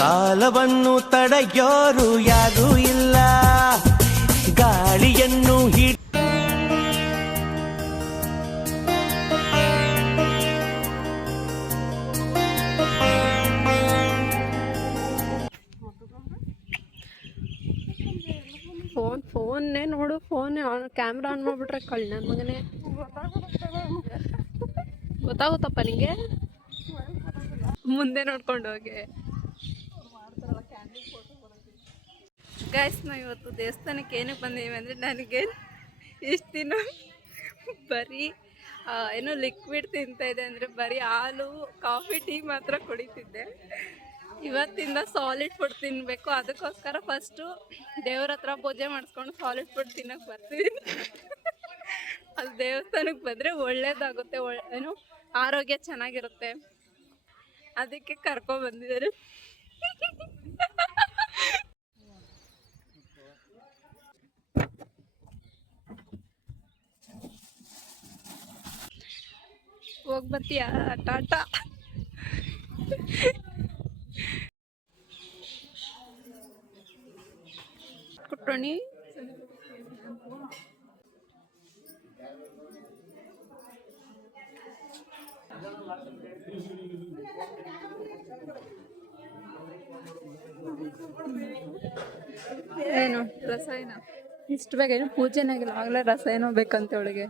ಕಾಲವನ್ನು ತಡೆಯೋರು ಯಾರೂ ಇಲ್ಲ. ಗಾಳಿಯನ್ನು ಫೋನ್ನೇ ನೋಡು, ಫೋನ್ ಕ್ಯಾಮ್ರಾ ಆನ್ ಮಾಡ್ಬಿಟ್ರೆ ಕಳ್ಳ ನನ್ನ ಮಗನೇ. ಗೊತ್ತಾಗುತ್ತಪ್ಪ ನಿಂಗೆ, ಮುಂದೆ ನೋಡ್ಕೊಂಡು ಹೋಗಿ. ಗೈಸ್, ನಾವು ಇವತ್ತು ದೇವಸ್ಥಾನಕ್ಕೆ ಏನಕ್ಕೆ ಬಂದೀವಿ ಅಂದರೆ, ನನಗೆ ಇಷ್ಟು ದಿನ ಬರೀ ಏನೋ ಲಿಕ್ವಿಡ್ ತಿಂತಾಯಿದ್ದೆ, ಅಂದರೆ ಬರೀ ಹಾಲು ಕಾಫಿ ಟೀ ಮಾತ್ರ ಕುಡಿತಿದ್ದೆ. ಇವತ್ತಿಂದ ಸಾಲಿಡ್ ಫುಡ್ ತಿನ್ನಬೇಕು. ಅದಕ್ಕೋಸ್ಕರ ಫಸ್ಟು ದೇವ್ರ ಹತ್ರ ಪೂಜೆ ಮಾಡಿಸ್ಕೊಂಡು ಸಾಲಿಡ್ ಫುಡ್ ತಿನ್ನೋಕೆ ಬರ್ತಿದ್ದೀನಿ. ಅದು ದೇವಸ್ಥಾನಕ್ಕೆ ಬಂದರೆ ಒಳ್ಳೇದಾಗುತ್ತೆ, ಏನು ಆರೋಗ್ಯ ಚೆನ್ನಾಗಿರುತ್ತೆ, ಅದಕ್ಕೆ ಕರ್ಕೊಬಂದಿದ್ದಾರೆ. ಹೋಗಿ ಬರ್ತೀಯಾ? ಟಾಟಾ. ಕುಟ್ರೋಣಿ ಏನು ರಸಾಯನ ಇಷ್ಟು ಬೇಗ? ಏನು ಪೂಜೆನಾಗಿಲ್ಲ, ಆಗಲೇ ರಸಾಯನ ಬೇಕಂತ ಅವಳಿಗೆ.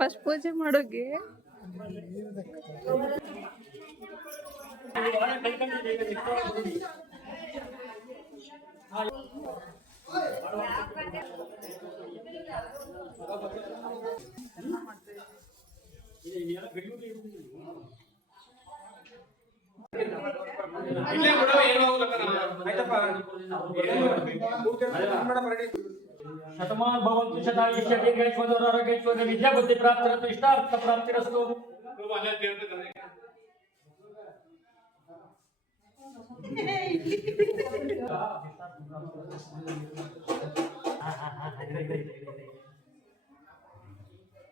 ಫಸ್ಟ್ ಪೂಜೆ ಮಾಡೋಗಿ. शतमान भवन्तु शतायुष्य दीर्घैश्वर्य आरोग्यैश्वर्य विद्या बुद्धि प्राप्तिरस्तु इष्टार्थ प्राप्तिरस्तु.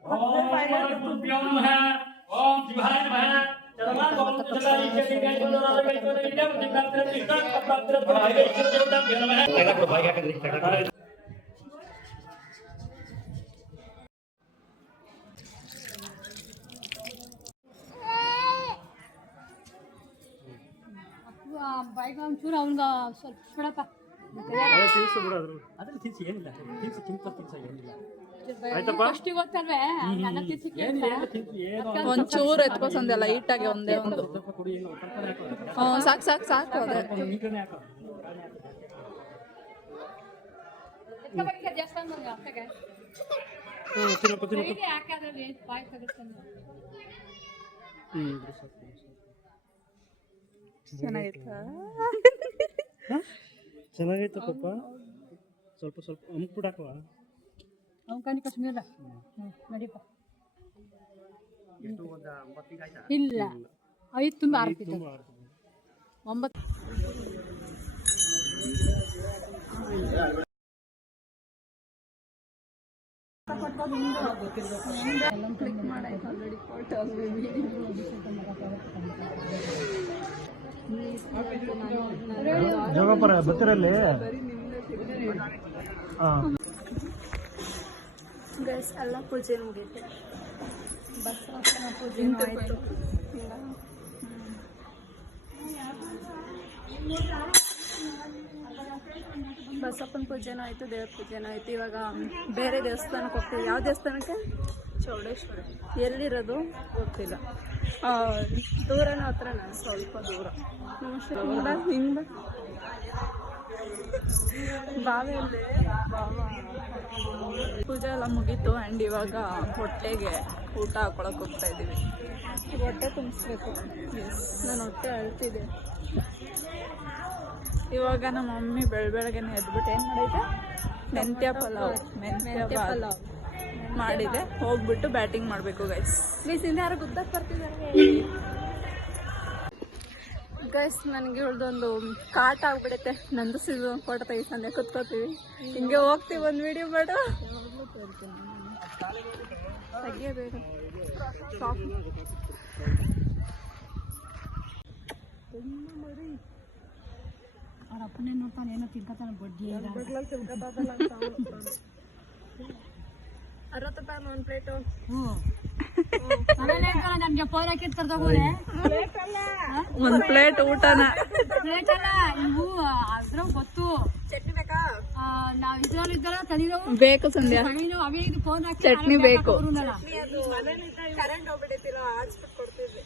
ओम नमः ओम शिवाय नमः. शतमान भवन्तु शतायुष्य दीर्घैश्वर्य आरोग्यैश्वर्य विद्या बुद्धि प्राप्तिरस्तु इष्टार्थ प्राप्तिरस्तु देवताभ्यो नमः. ಬಾಯಿಗೆ ಒಂಚೂರು ಅವ್ನಿಗೆ ಸ್ವಲ್ಪ ಬಿಡಪ್ಪ. ತಿನ್ಸು ಬಿಡೋದ್ರು, ಅದ್ರಲ್ಲಿ ತಿನ್ಸಿ ಏನಿಲ್ಲ, ತಿನ್ಸಿ ಏನಿಲ್ಲ. ಫಸ್ಟಿಗೆ ಗೊತ್ತಲ್ವೇ ನನ್ನ ತಿನ್ಸಿಕ್ಕೆ ಒಂಚೂರು ಎತ್ಕೋಸಂದೆ ಲೈಟಾಗಿ ಒಂದೇ ಒಂದು. ಸಾಕು ಸಾಕು ಸಾಕು. ಅದೇ ದೇವಸ್ಥಾನದಲ್ಲಿ ಅಪ್ಪಗೆ ಹಾಕಾದ್ರಲ್ಲಿ ಬಾಯಿ ತೆಗೆಸ್ತಾನೆ. ಚೆನ್ನಾಗೈತ ಪಪ್ಪ. ಸ್ವಲ್ಪ ಸ್ವಲ್ಪ ಅಮ್ಕ್ ಬಿಡಾಕವ ಅವ್ನು ಕಣ್ಣಿ ಕಶ್ಮೀರ ನಡೀಪ. ಇಲ್ಲ 5 ತುಂಬ 6 9. ಕ್ಲಿಕ್ ಮಾಡಾಯ್ತು ಆಲ್ರೆಡಿ ಫೋಟೋ. ಜೋಗಪುರ ಬತ್ತಿರಲ್ಲಿ ಗೈಸ್ ಎಲ್ಲ ಪೂಜೆ ಮುಗೀತು. ಬಸವಪ್ಪನ ಪೂಜೆ ಆಯಿತು. ಬಸಪ್ಪನ ಪೂಜೆನೂ ಆಯಿತು, ದೇವ್ರ ಪೂಜೆನೂ ಆಯಿತು. ಇವಾಗ ಬೇರೆ ದೇವಸ್ಥಾನಕ್ಕೆ ಹೋಗ್ತೀವಿ. ಯಾವ ದೇವಸ್ಥಾನಕ್ಕೆ? ಚೌಡೇಶ್ವರಿ. ಎಲ್ಲಿರೋದು ಗೊತ್ತಿಲ್ಲ. ದೂರನ ಹತ್ರನ? ಸ್ವಲ್ಪ ದೂರ. ಹಿಂಗೆ ಬಾವಿಯಲ್ಲಿ ಪೂಜೆ ಎಲ್ಲ ಮುಗೀತು. ಆ್ಯಂಡ್ ಇವಾಗ ಹೊಟ್ಟೆಗೆ ಊಟ ಹಾಕೊಳಕ್ಕೆ ಹೋಗ್ತಾ ಇದ್ದೀವಿ. ಹೊಟ್ಟೆ ತುಂಬಿಸ್ಬೇಕು. ನಾನು ಹೊಟ್ಟೆ ಅಳ್ತಿದ್ದೆ. ಇವಾಗ ನಮ್ಮ ಮಮ್ಮಿ ಬೆಳಗ್ಗೆನೆ ಎದ್ಬಿಟ್ಟು ಏನು ಮಾಡೈತೆ? ಮೆಂತ್ಯ ಪಲಾವ್ ಮಾಡಿದೆ. ಹೋಗ್ಬಿಟ್ಟು ಬ್ಯಾಟಿಂಗ್ ಮಾಡಬೇಕು ಗೈಸ್. ಪ್ಲೀಸ್ ಇಂದ ಯಾರು ಗುದ್ದಕ್ಕೆ ಬರ್ತಿದ್ದಾರೆ ಗೈಸ್. ನನಗೆ ಉಳ್ದೊಂದು ಕಾಟ ಆಗ್ಬಿಡುತ್ತೆ. ನಂದು ಸಿಗು ಫೋಟೋ ತೆಗಿಸಂದೆ ಕುತ್ಕೋತೀವಿ. ಹಿಂಗೆ ಹೋಗ್ತೀವಿ. ಒಂದು ವಿಡಿಯೋ ಮಾಡು. ತೆಗಿಯಬೇಕು. ಅವ್ರ ಅಪ್ಪನೇ ನೋಡ್ತಾನೆ ಏನೋ ತಿನ್ಕತಾನೆ ಬಡ್ಡಿ 60 ರೂಪಾಯಿ ಒಂದು ಪ್ಲೇಟು. ನಮ್ಗೆ ಫೋನ್ ಹಾಕಿರ್ತಾರೆ ತಗೋಳೆ ಒಂದು ಪ್ಲೇಟ್ ಊಟನ. ಪ್ಲೇಟ್ ಅಲ್ಲ ಇವು ಅದ್ರ ಗೊತ್ತು. ಚಟ್ನಿ ಬೇಕಾ? ನಾವ್ ಇದ್ರಲ್ಲಿ ಇದ್ದಾರ ತನಿದವು ಬೇಕು ಸಂಧ್ಯಾ. ಅವೇ ಇದು ಫೋನ್ ಹಾಕಿ ಚಟ್ನಿ ಬೇಕು. ಕರೆಂಟ್ ಹೋಗ್ಬಿಟ್ಟಿಲ್ಲ, ಹಾಕ್ಸ್ಬಿಟ್ಟು ಕೊಡ್ತಿದ್ವಿ.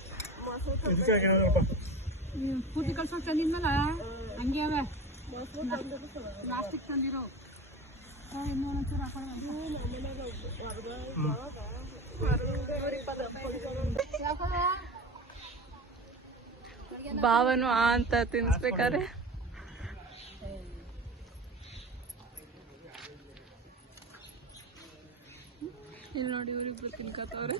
ಪೂರ್ತಿ ಕಳ್ಸೋಕ್ ತಂದಿದ್ಮೇಲೆ ಹಂಗೆ ಅವೇ ಪ್ಲಾಸ್ಟಿಕ್ ತಂದಿರೋ ಇನ್ನೂ ಒಂಚೂರು ಭಾವನು ಆ ಅಂತ ತಿನ್ಸ್ಬೇಕಾರೆ ಇಲ್ಲಿ ನೋಡಿ ಇವ್ರಿಬ್ರು ತಿನ್ಕತ್ತವ್ರೆ.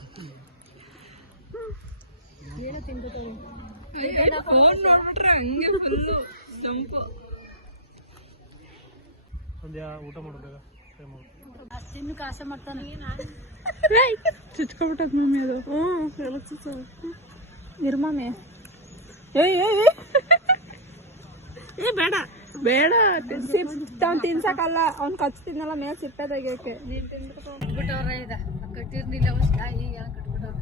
ಏನೋ ತಿನ್ಬಿಟ್ಟು ಫೋನ್ ನೋಡ್ಬಿಟ್ರೆ ಹಂಗೆ ಫುಲ್ಲು ಜಂಪು. ಊಟ ಮಾಡ್ಬೇಕಾ ತಿನ್ನು ಕಾಸೆ ಮಾಡ್ತಾನೆ. ಚುಚ್ಕೊಬಿಟ್ಟದ್ ಮಮ್ಮಿ ಅದು. ನಿರ್ಮಾಮೆ ಏ ಬೇಡ ಬೇಡ ತಿನ್ಸಕ್ಕಲ್ಲ. ಅವ್ನು ಕಚ್ಚು ತಿನ್ನಲ್ಲ, ಮೇಲೆ ಸಿಪ್ಪೆ ತೆಗಿಯೋಕೆ. ಕಟ್ಬಿಟ್ಟವ್ರೆ ಇದ ಕಟ್ಟಿರ್ಲಿಲ್ಲ ಈಗ ಕಟ್ಬಿಟ್ಟವ್ರೆ.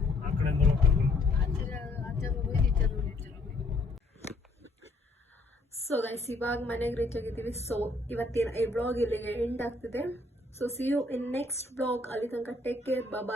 ಸೊ ಗೈಸ್, ಇವಾಗ ಮನೆಗೆ ರೀಚ್ ಆಗಿದ್ದೀವಿ. ಸೊ ಇವತ್ತಿನ ಈ ಬ್ಲಾಗ್ ಇಲ್ಲಿಗೆ ಎಂಡ್ ಆಗ್ತಿದೆ. So see you in next blog. ಅಲ್ಲಿ ತನಕ ಟೇಕ್ ಕೇರ್, ಬಾಯ್.